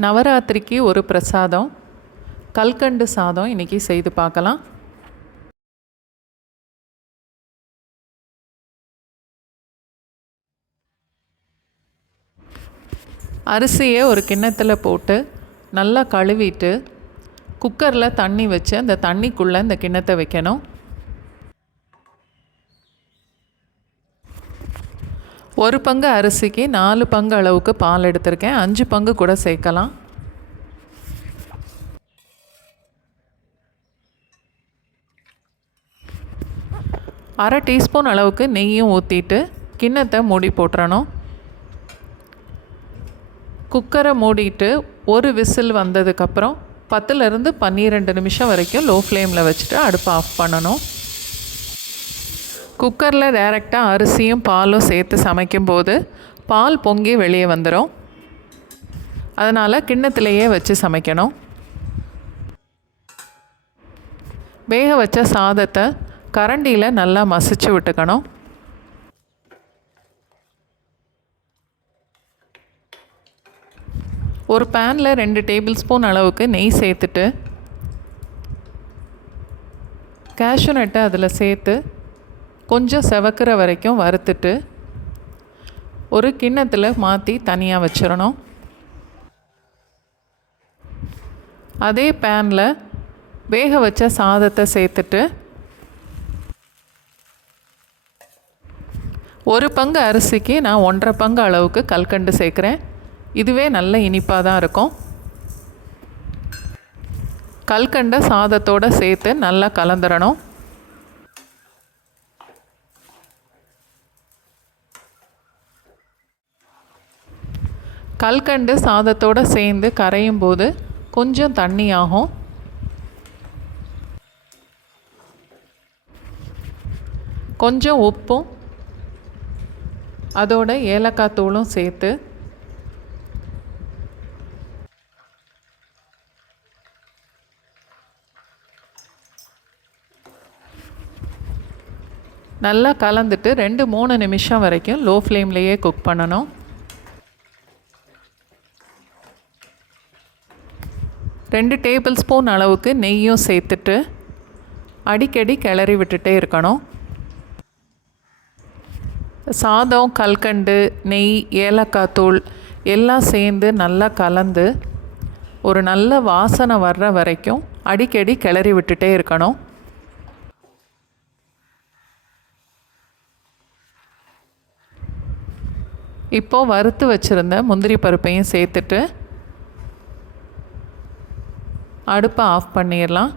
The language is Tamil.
நவராத்திரிக்கு ஒரு பிரசாதம் கல்கண்டு சாதம் இன்றைக்கி செய்து பார்க்கலாம். அரிசியை ஒரு கிண்ணத்தில் போட்டு நல்லா கழுவிட்டு குக்கரில் தண்ணி வச்சு அந்த தண்ணிக்குள்ளே இந்த கிண்ணத்தை வைக்கணும். ஒரு பங்கு அரிசிக்கு 4 பங்கு அளவுக்கு பால் எடுத்திருக்கேன். 5 பங்கு கூட சேர்க்கலாம். அரை டீஸ்பூன் அளவுக்கு நெய்யும் ஊற்றிட்டு கிண்ணத்தை மூடி போட்டுறணும். குக்கரை மூடிட்டு ஒரு விசில் வந்ததுக்கப்புறம் 10லேருந்து 12 நிமிஷம் வரைக்கும் லோ ஃப்ளேமில் வச்சுட்டு அடுப்பை ஆஃப் பண்ணணும். குக்கரில் டைரெக்டாக அரிசியும் பாலும் சேர்த்து சமைக்கும்போது பால் பொங்கி வெளியே வந்துடும். அதனால் கிண்ணத்திலேயே வச்சு சமைக்கணும். வேக வச்ச சாதத்தை கரண்டியில் நல்லா மசிச்சு விட்டுக்கணும். ஒரு பேனில் 2 டேபிள் ஸ்பூன் அளவுக்கு நெய் சேர்த்துட்டு கேஷ்யூ நட்டை அதில் சேர்த்து கொஞ்சம் செவக்கிற வரைக்கும் வறுத்துட்டு ஒரு கிண்ணத்தில் மாற்றி தனியாக வச்சிடணும். அதே பேனில் வேக வச்ச சாதத்தை சேர்த்துட்டு ஒரு பங்கு அரிசிக்கு நான் 1.5 பங்கு அளவுக்கு கல்கண்டு சேர்க்குறேன். இதுவே நல்ல இனிப்பாக தான் இருக்கும். கல்கண்டை சாதத்தோடு சேர்த்து நல்லா கலந்துடணும். கல்கண்டு சாதத்தோடு சேர்ந்து கரையும் போது கொஞ்சம் தண்ணி ஆகும். கொஞ்சம் உப்பும் அதோட ஏலக்காய் தூளும் சேர்த்து நல்லா கலந்துட்டு 2-3 நிமிஷம் வரைக்கும் லோ ஃப்ளேம்லேயே குக் பண்ணணும். 2 டேபிள் ஸ்பூன் அளவுக்கு நெய்யும் சேர்த்துட்டு அடிக்கடி கிளறி விட்டுட்டே இருக்கணும். சாதம், கல்கண்டு, நெய், ஏலக்காய் தூள் எல்லாம் சேர்ந்து நல்லா கலந்து ஒரு நல்ல வாசனை வர்ற வரைக்கும் அடிக்கடி கிளறி விட்டுட்டே இருக்கணும். இப்போது வறுத்து வச்சுருந்த முந்திரி பருப்பையும் சேர்த்துட்டு அடுப்பை ஆஃப் பண்ணிடலாம்.